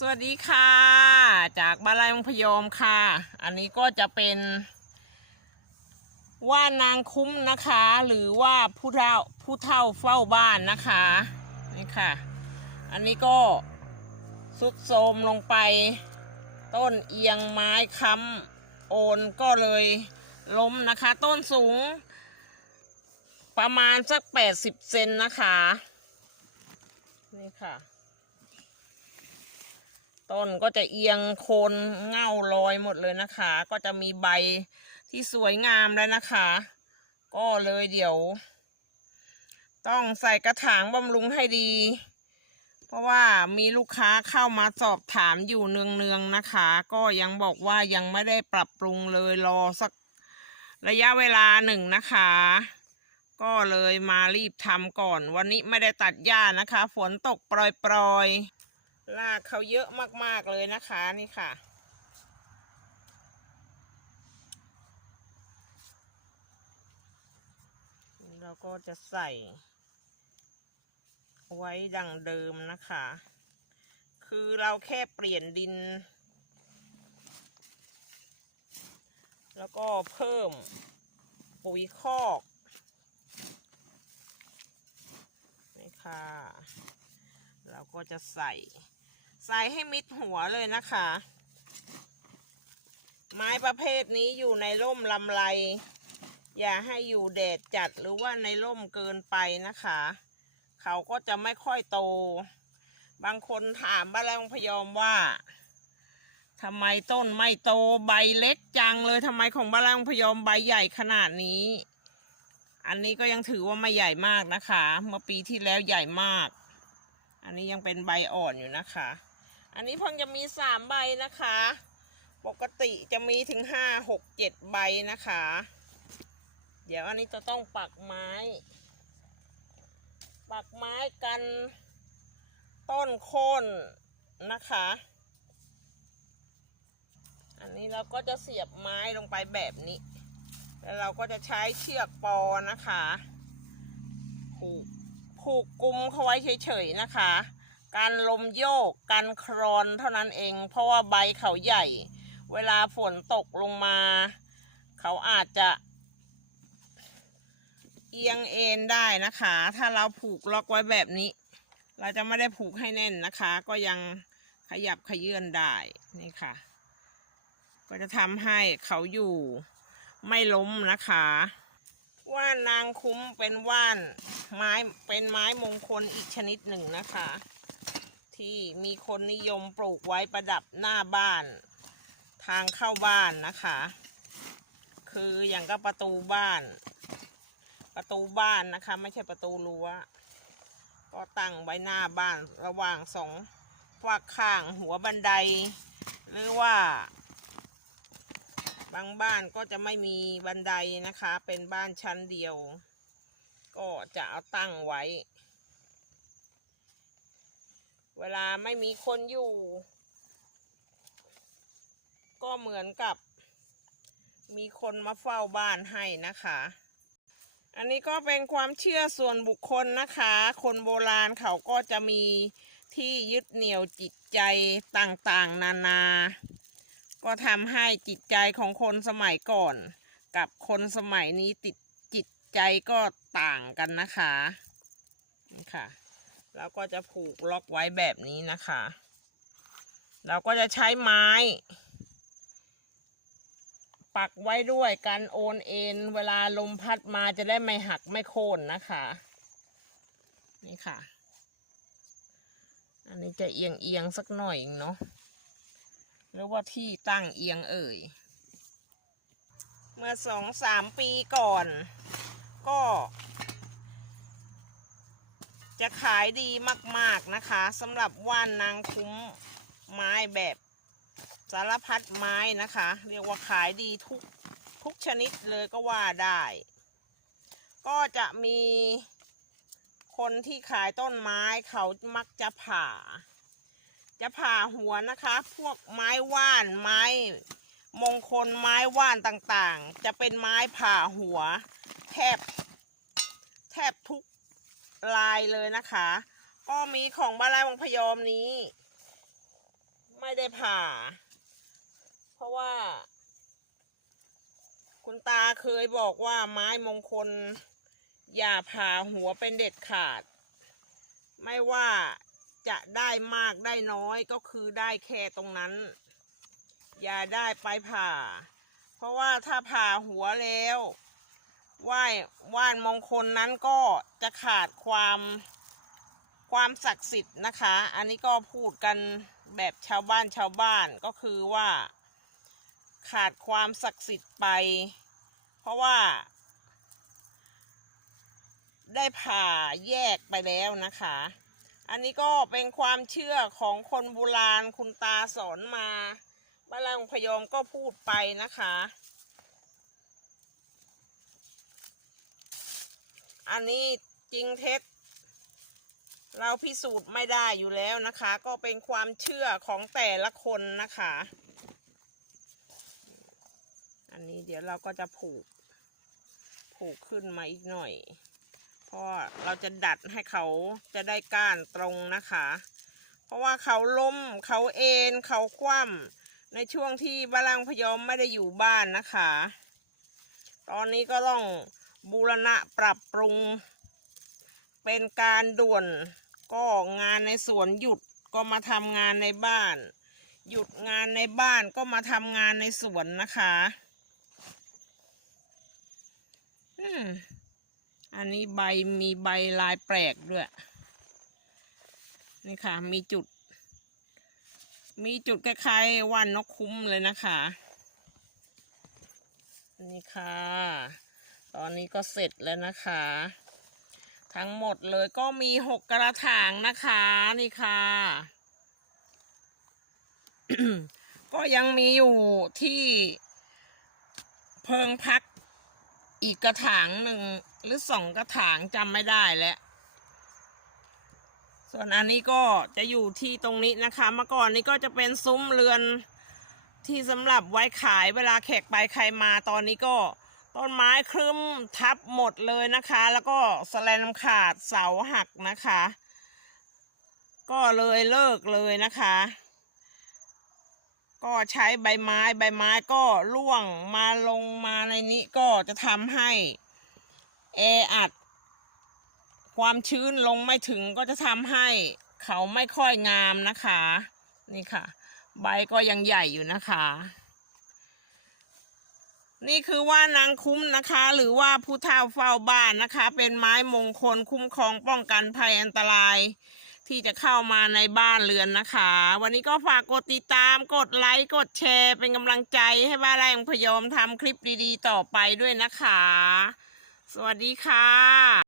สวัสดีค่ะ จากบ้านไร่มังพยอมค่ะ อันนี้ก็จะเป็น ว่านางคุ้มนะคะ หรือว่าผู้เฒ่าผู้เฒ่าเฝ้าบ้านนะคะ นี่ค่ะ อันนี้ก็สุดโทรมลงไป ต้นเอียงไม้ค้ำโอนก็เลยล้มนะคะ ต้นสูง ประมาณสักแปดสิบเซนนะคะ นี่ค่ะ ต้นก็จะเอียงโคนเง่าลอยหมดเลยนะคะ ก็จะมีใบที่สวยงามแล้วนะคะ ก็เลยเดี๋ยว ต้องใส่กระถางบำรุงให้ดี เพราะว่ามีลูกค้าเข้ามาสอบถามอยู่เนืองๆนะคะ ก็ยังบอกว่ายังไม่ได้ปรับปรุงเลยรอสักระยะเวลาหนึ่งนะคะ ก็เลยมารีบทำก่อน วันนี้ไม่ได้ตัดหญ้านะคะ ฝนตกปล่อยๆ ลากเขาเยอะมากๆเลยนะคะนี่ค่ะ เราก็จะใส่ ไว้ดังเดิมนะคะ คือเราแค่เปลี่ยนดิน แล้วก็เพิ่มปุ๋ยคอกนี่ค่ะ เราก็จะใส่ ใส่ให้มิดหัวเลยนะคะ ไม้ประเภทนี้อยู่ในร่มลำไร อย่าให้อยู่แดดจัดหรือว่าในร่มเกินไปนะคะ เขาก็จะไม่ค่อยโต บางคนถามบ้านแรงพยอมว่าทำไมต้นไม่โตใบเล็กจังเลยทำไมของบ้านแรงพยอมใบใหญ่ขนาดนี้ อันนี้ก็ยังถือว่าไม่ใหญ่มากนะคะ เมื่อปีที่แล้วใหญ่มากอันนี้ยังเป็นใบอ่อนอยู่นะคะ อันนี้เพิ่งจะมีสามใบนะคะ ปกติจะมีถึงห้าหกเจ็ดใบนะคะ เดี๋ยวอันนี้จะต้องปักไม้ ปักไม้กันต้นโค่นนะคะ อันนี้เราก็จะเสียบไม้ลงไปแบบนี้ แล้วเราก็จะใช้เชือกปอนะคะ ผูกผูกกุมเขาไว้เฉยๆนะคะ การลมโยก การครอนเท่านั้นเอง เพราะว่าใบเขาใหญ่ เวลาฝนตกลงมา เขาอาจจะเอียงเอ็นได้นะคะ ถ้าเราผูกล็อกไว้แบบนี้ เราจะไม่ได้ผูกให้แน่นนะคะ ก็ยังขยับขยื่นได้นี่ค่ะ ก็จะทำให้เขาอยู่ไม่ล้มนะคะ ว่านนางคุ้มเป็นว่านไม้เป็นไม้มงคลอีกชนิดหนึ่งนะคะ ที่มีคนนิยมปลูกไว้ประดับหน้าบ้าน ทางเข้าบ้านนะคะ คืออย่างก็ประตูบ้าน ประตูบ้านนะคะ ไม่ใช่ประตูรั้ว ก็ตั้งไว้หน้าบ้านระหว่างสองฝักข้างหัวบันได หรือว่า บางบ้านก็จะไม่มีบันไดนะคะ เป็นบ้านชั้นเดียว ก็จะเอาตั้งไว้ เวลาไม่มีคนอยู่ ก็เหมือนกับ มีคนมาเฝ้าบ้านให้นะคะ อันนี้ก็เป็นความเชื่อส่วนบุคคลนะคะ คนโบราณเขาก็จะมีที่ยึดเหนี่ยวจิตใจต่างๆ นานา ก็ทำให้จิตใจของคนสมัยก่อน กับคนสมัยนี้ติดจิตใจก็ต่างกันนะคะนี่ค่ะ แล้วก็จะผูกล็อกไว้แบบนี้นะคะ เราก็จะใช้ไม้ ปักไว้ด้วยกันโอนเอ็น เวลาลมพัดมาจะได้ไม่หักไม่โค่นนะคะ นี่ค่ะ อันนี้จะเอียงเอียงสักหน่อยเนาะหรือว่าที่ตั้งเอียงเอ่ย เมื่อสองสามปีก่อน ก็ จะขายดีมากๆนะคะสำหรับว่านนางคุ้มไม้แบบสารพัดไม้นะคะ เรียกว่าขายดีทุกทุกชนิดเลยก็ว่าได้ ก็จะมีคนที่ขายต้นไม้เขามักจะผ่า จะผ่าหัวนะคะ พวกไม้ว่านไม้มงคลไม้ว่านต่างๆ จะเป็นไม้ผ่าหัว แทบ แทบทุก ลายเลยนะคะ ก็มีของบ้านไร่วังพยอมนี้ ไม่ได้ผ่า เพราะว่า คุณตาเคยบอกว่าไม้มงคล อย่าผ่าหัวเป็นเด็ดขาด ไม่ว่าจะได้มากได้น้อยก็คือได้แค่ตรงนั้น อย่าได้ไปผ่า เพราะว่าถ้าผ่าหัวแล้ว ไหว้ว่านมงคลนั้นก็จะขาดความความศักดิ์สิทธิ์นะคะ อันนี้ก็พูดกันแบบชาวบ้านชาวบ้านก็คือว่า ขาดความศักดิ์สิทธิ์ไป เพราะว่า ได้ผ่าแยกไปแล้วนะคะ อันนี้ก็เป็นความเชื่อของคนโบราณคุณตาสอนมาบ้านเราพยอมก็พูดไปนะคะ อันนี้จริงเท็จ เราพิสูจน์ไม่ได้อยู่แล้วนะคะ ก็เป็นความเชื่อของแต่ละคนนะคะ อันนี้เดี๋ยวเราก็จะผูก ผูกขึ้นมาอีกหน่อย เพราะเราจะดัดให้เขาจะได้ก้านตรงนะคะ เพราะว่าเขาล้มเขาเอ็นเขาคว่ำในช่วงที่บาลังพยอมไม่ได้อยู่บ้านนะคะ ตอนนี้ก็ต้อง บูรณะปรับปรุง เป็นการด่วนก็งานในสวนหยุดก็มาทำงานในบ้าน หยุดงานในบ้านก็มาทำงานในสวนนะคะอือันนี้ใบมีใบลายแปลกด้วย นี่ค่ะ มีจุด มีจุดคล้ายๆว่านนกคุ้มเลยนะคะ นี่ค่ะ ตอนนี้ก็เสร็จแล้วนะคะ ทั้งหมดเลยก็มีหกกระถางนะคะนี่ค่ะก็ยังมีอยู่ที่เพิงพักอีกกระถางหนึ่งหรือสองกระถางจำไม่ได้แล้ว ส่วนอันนี้ก็จะอยู่ที่ตรงนี้นะคะ เมื่อก่อนนี้ก็จะเป็นซุ้มเรือนที่สำหรับไว้ขายเวลาแขกไปใครมาตอนนี้ก็ ต้นไม้ครึ้มทับหมดเลยนะคะ แล้วก็สแลนขาดเสาหักนะคะ ก็เลยเลิกเลยนะคะ ก็ใช้ใบไม้ใบไม้ก็ร่วงมาลงมาในนี้ก็จะทำให้แออัด ความชื้นลงไม่ถึงก็จะทำให้เขาไม่ค่อยงามนะคะ นี่ค่ะ ใบก็ยังใหญ่อยู่นะคะ นี่คือว่านางคุ้มนะคะ หรือว่าผู้เฒ่าเฝ้าบ้านนะคะ เป็นไม้มงคลคุ้มครองป้องกันภัยอันตราย ที่จะเข้ามาในบ้านเรือนนะคะ วันนี้ก็ฝากกดติดตามกดไลค์กดแชร์ เป็นกำลังใจให้บ้านแรงพยอมทำคลิปดีๆ ต่อไปด้วยนะคะ สวัสดีค่ะ